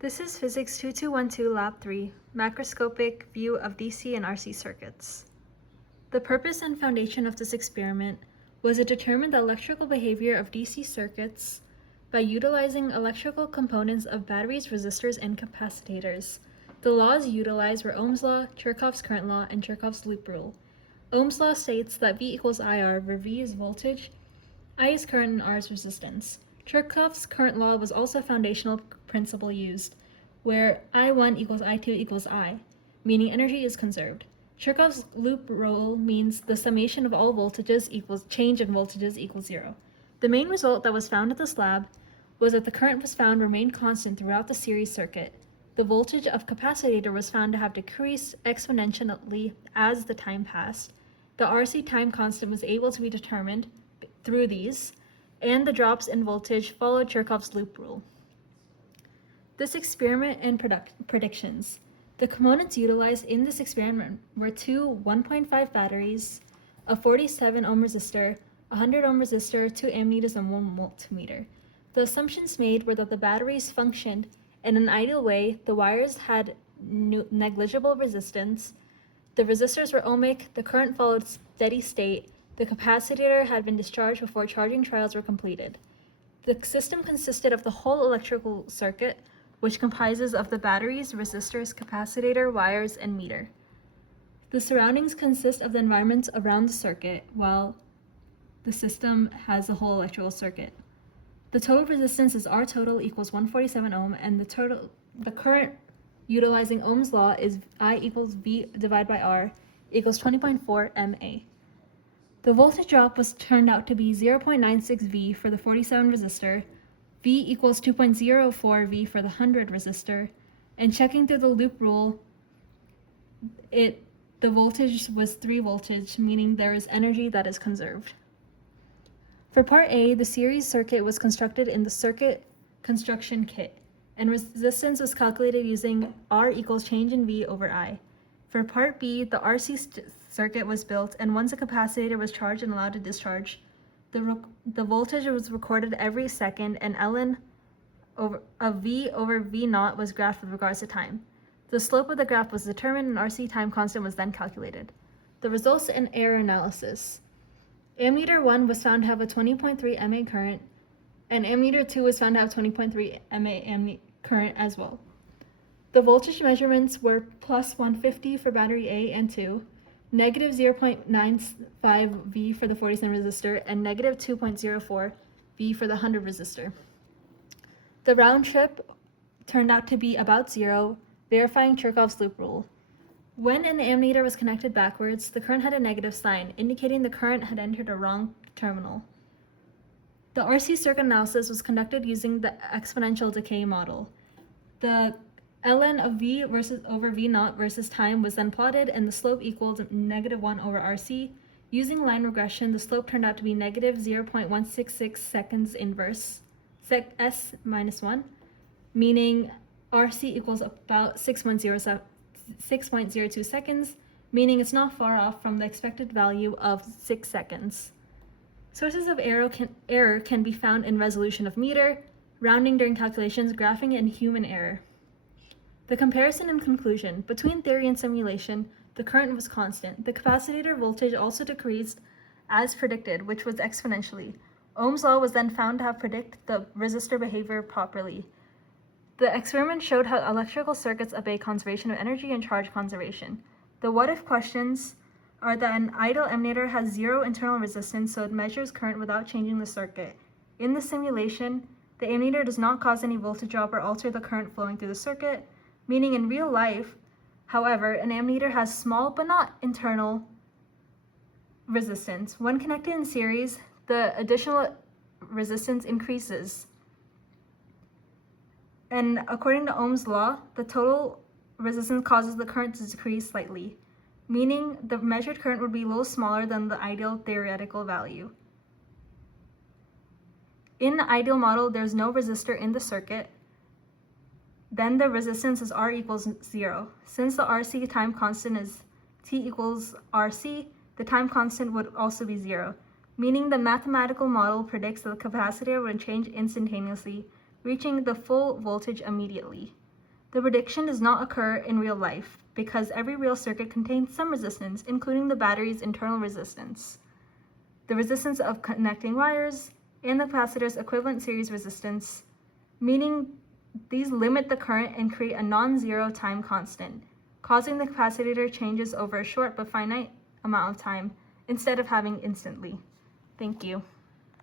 This is Physics 2212 Lab 3, Macroscopic View of DC and RC Circuits. The purpose and foundation of this experiment was to determine the electrical behavior of DC circuits by utilizing electrical components of batteries, resistors, and capacitors. The laws utilized were Ohm's law, Kirchhoff's current law, and Kirchhoff's loop rule. Ohm's law states that V equals IR, where V is voltage, I is current, and R is resistance. Kirchhoff's current law was also a foundational principle used, where I1 equals I2 equals I, meaning energy is conserved. Kirchhoff's loop rule means the summation of all voltages equals change in voltages equals 0. The main result that was found at this lab was that the current was found remained constant throughout the series circuit. The voltage of capacitor was found to have decreased exponentially as the time passed. The RC time constant was able to be determined through these, and the drops in voltage followed Kirchhoff's loop rule. This experiment and predictions. The components utilized in this experiment were two 1.5 batteries, a 47 ohm resistor, a 100 ohm resistor, 2 ammeters, and 1 multimeter. The assumptions made were that the batteries functioned in an ideal way, the wires had negligible resistance, the resistors were ohmic, the current followed steady state, the capacitor had been discharged before charging trials were completed. The system consisted of the whole electrical circuit, which comprises of the batteries, resistors, capacitor, wires, and meter. The surroundings consist of the environment around the circuit, while the system has the whole electrical circuit. The total resistance is R total equals 147 ohm, and the current utilizing Ohm's law is I equals V divided by R equals 20.4 mA. The voltage drop was turned out to be 0.96 V for the 47 resistor, V equals 2.04 V for the 100 resistor, and checking through the loop rule, the voltage was 3 voltage, meaning there is energy that is conserved. For part A, the series circuit was constructed in the circuit construction kit, and resistance was calculated using R equals change in V over I. For part B, the RC circuit was built, and once a capacitor was charged and allowed to discharge, the voltage was recorded every second, and ln of V over V naught was graphed with regards to time. The slope of the graph was determined, and RC time constant was then calculated. The results and error analysis. Ammeter 1 was found to have a 20.3 mA current, and ammeter 2 was found to have 20.3 mA current as well. The voltage measurements were plus 150 for battery A and 2, negative 0.95 V for the 47 resistor, and negative 2.04 V for the 100 resistor. The round trip turned out to be about 0, verifying Kirchhoff's loop rule. When an ammeter was connected backwards, the current had a negative sign, indicating the current had entered a wrong terminal. The RC circuit analysis was conducted using the exponential decay model. The ln of V over V naught versus time was then plotted, and the slope equaled negative 1 over RC. Using line regression, the slope turned out to be negative 0.166 seconds inverse S minus 1, meaning RC equals about 6.02 seconds, meaning it's not far off from the expected value of 6 seconds. Sources of error can be found in resolution of meter, rounding during calculations, graphing, and human error. The comparison and conclusion. Between theory and simulation, the current was constant. The capacitor voltage also decreased as predicted, which was exponentially. Ohm's law was then found to have predict the resistor behavior properly. The experiment showed how electrical circuits obey conservation of energy and charge conservation. The what-if questions are that an idle ammeter has 0 internal resistance, so it measures current without changing the circuit. In the simulation, the ammeter does not cause any voltage drop or alter the current flowing through the circuit, meaning in real life, however, an ammeter has small but not internal resistance. When connected in series, the additional resistance increases. And according to Ohm's law, the total resistance causes the current to decrease slightly, meaning the measured current would be a little smaller than the ideal theoretical value. In the ideal model, there's no resistor in the circuit. Then the resistance is R equals 0. Since the RC time constant is T equals RC, the time constant would also be 0, meaning the mathematical model predicts that the capacitor would change instantaneously, reaching the full voltage immediately. The prediction does not occur in real life because every real circuit contains some resistance, including the battery's internal resistance, the resistance of connecting wires, and the capacitor's equivalent series resistance, meaning these limit the current and create a non-zero time constant, causing the capacitor changes over a short but finite amount of time instead of having instantly. Thank you.